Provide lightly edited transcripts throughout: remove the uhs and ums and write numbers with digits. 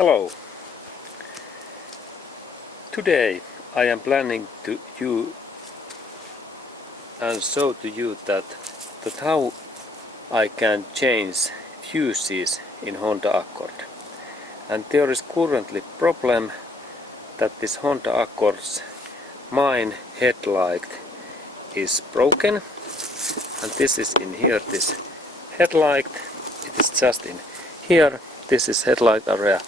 Hello. Today I am planning to you and show to you that how I can change fuses in Honda Accord. And there is currently problem that this Honda Accord's main headlight is broken, and this is in here, this headlight, it is just in here, this is headlight area,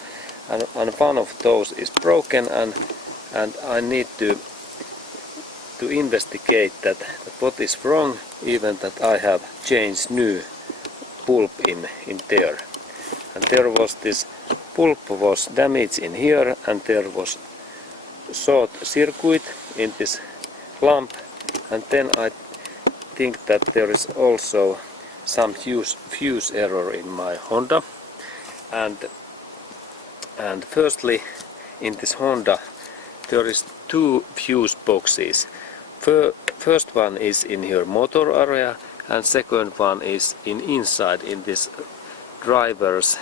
and one of those is broken, and I need to investigate that what is wrong, even that I have changed new bulb in there. And there was this bulb was damaged in here, and there was short circuit in this lamp, and then I think that there is also some fuse error in my Honda. And firstly, in this Honda there is two fuse boxes. First one is in here motor area, and second one is inside in this driver's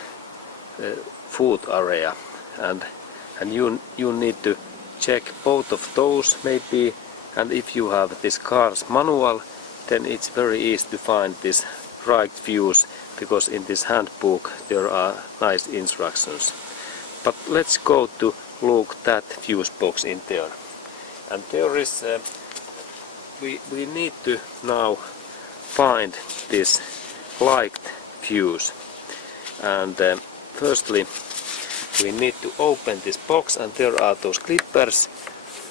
foot area, and you need to check both of those maybe, and if you have this car's manual, then it's very easy to find this right fuse, because in this handbook there are nice instructions. But let's go to look that fuse box in there. And there is we need to now find this light fuse. And firstly we need to open this box, and there are those clippers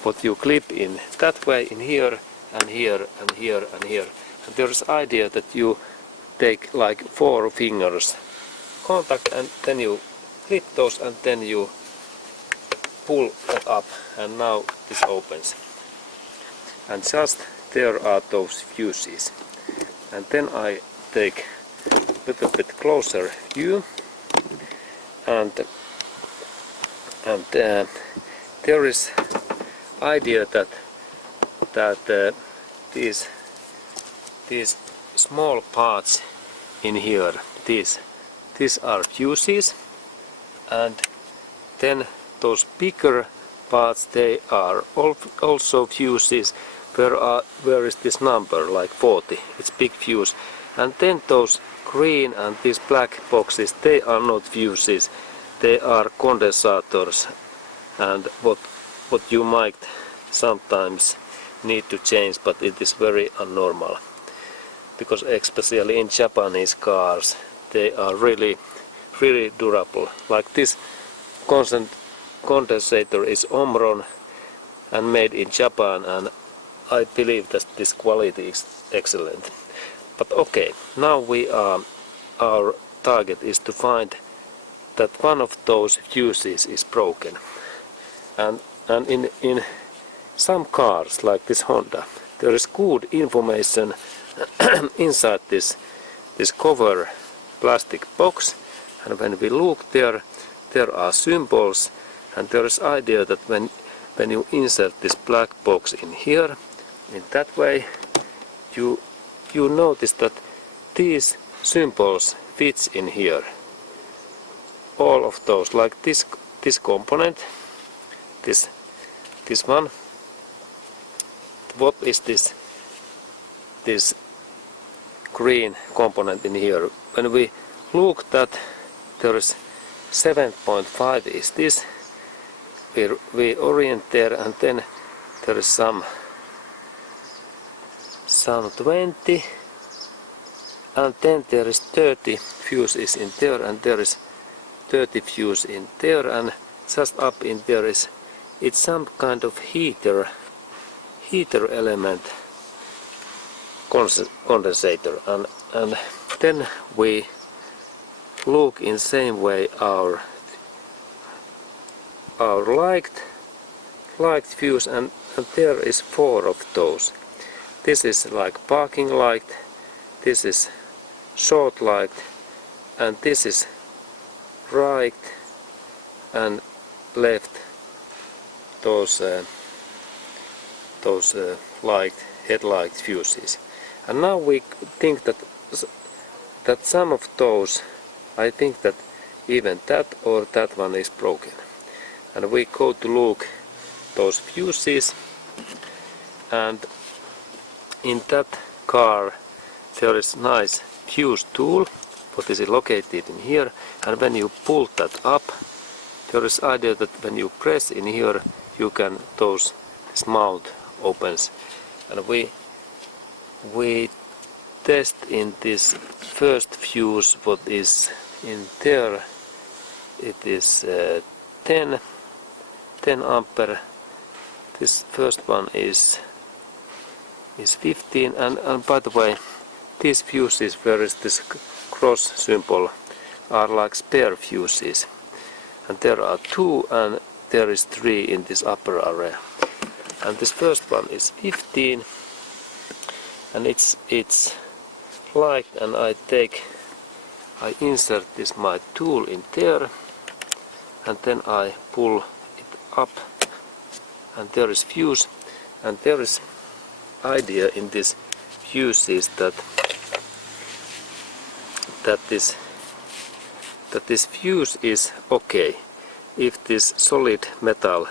what you clip in that way, in here and here and here and here. And there is idea that you take like 4 fingers contact, and then you clip those, and then you pull that up, and now this opens. And just there are those fuses. And then I take a little bit closer view, and there is idea that these small parts in here, these are fuses, and then those bigger parts, they are also fuses. Where is this number, like 40? It's big fuse. And then those green and these black boxes, they are not fuses, they are condensators, and what you might sometimes need to change, but it is very abnormal, because especially in Japanese cars they are really durable. Like this condensator is Omron and made in Japan, and I believe that this quality is excellent. But okay, now our target is to find that one of those fuses is broken. And in some cars like this Honda, there is good information inside this cover plastic box, and when we look there are symbols, and there is idea that when you insert this black box in here, in that way, you notice that these symbols fits in here. All of those, like this component, this one. What is this green component in here? When we look that there is 7.5 is this, we orient there, and then there is some 20, and then there is 30 fuses in there, and there is 30 fuse in there, and just up in there it's some kind of heater element condensator, and then we look in same way our light fuse, and there is 4 of those. This is like parking light, this is short light, and this is right and left, those headlight fuses. And now we think that some of those, I think that even that or that one is broken. And we go to look those fuses, and in that car there is nice fuse tool, what is located in here, and when you pull that up, there is idea that when you press in here, you can this mount opens, and we test in this first fuse what is in there. It is 10 ampere. This first one is 15, and by the way, these fuses where is this cross symbol are like spare fuses, and there are 2 and there is 3 in this upper area, and this first one is 15, and it's like, and I insert this my tool in there, and then I pull it up, and there is fuse, and there is idea in this fuse is that this fuse is okay if this solid metal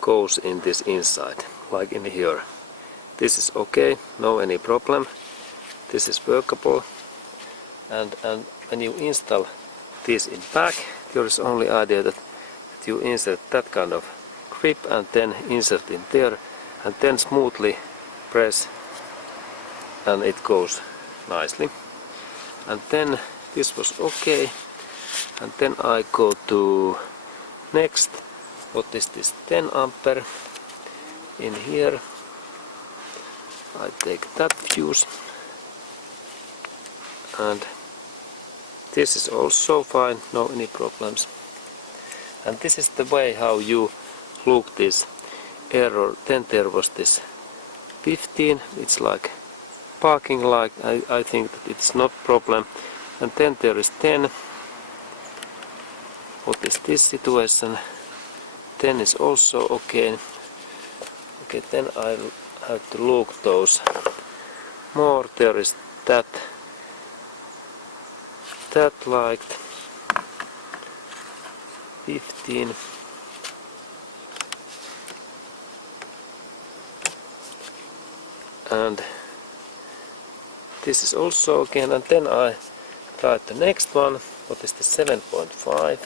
goes in this inside, like in here. This is okay, no any problem. This is workable, and when you install this in back, there is only idea that you insert that kind of grip and then insert in there, and then smoothly press, and it goes nicely. And then this was okay, and then I go to next, what is this 10 ampere in here. I take that fuse, and this is also fine, no any problems. And this is the way how you look this error. Then there was this 15, it's like parking light, I think that it's not problem. And then there is 10, what is this situation? 10 is also okay. Okay, then I have to look those more. There is that like 15, and this is also again, and then I tried the next one, what is the 7.5,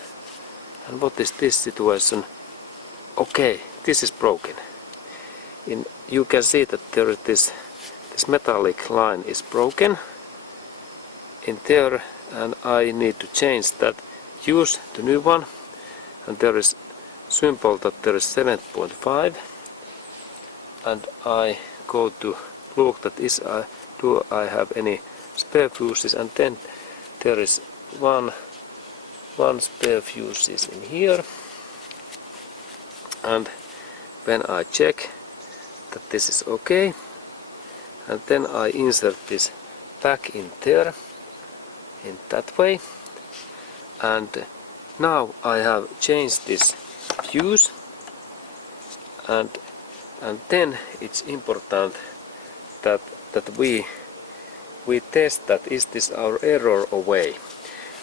and what is this situation? Okay, this is broken. You can see that there is this metallic line is broken in there, and I need to change that, use the new one, and there is symbol that there is 7.5, and I go to look that do I have any spare fuses, and then there is one spare fuses in here, and when I check that this is okay, and then I insert this back in there in that way, and now I have changed this fuse, and then it's important that we test that is this our error away,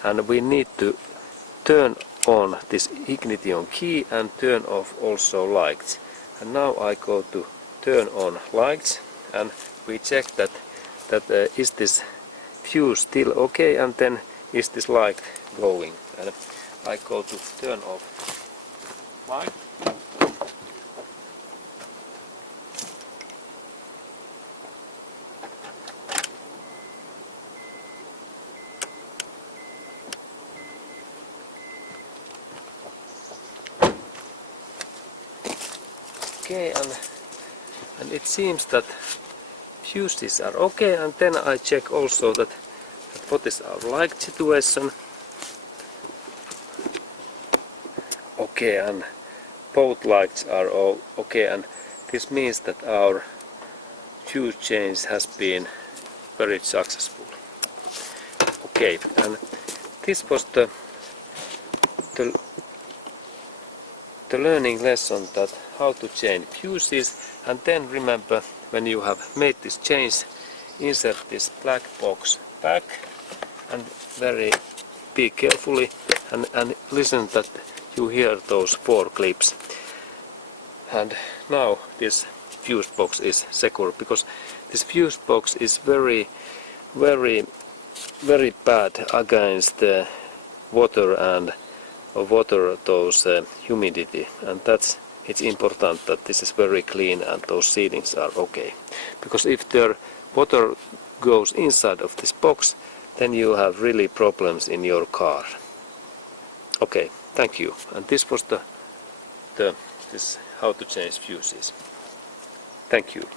and we need to turn on this ignition key and turn off also lights. And now I go to turn on lights, and we check that is this fuse still okay, and then is this light glowing, and I go to turn off light. Okay, and it seems that fuses are okay, and then I check also that what is our light situation. Okay, and both lights are all okay, and this means that our fuse change has been very successful. Okay, and this was the learning lesson that how to change fuses. And then remember, when you have made this change, insert this black box back, and very be carefully and listen that you hear those 4 clips. And now this fuse box is secure, because this fuse box is very bad against water and those humidity, and it's important that this is very clean and those sealings are okay, because if the water goes inside of this box, then you have really problems in your car. Okay, thank you. And this was this how to change fuses. Thank you.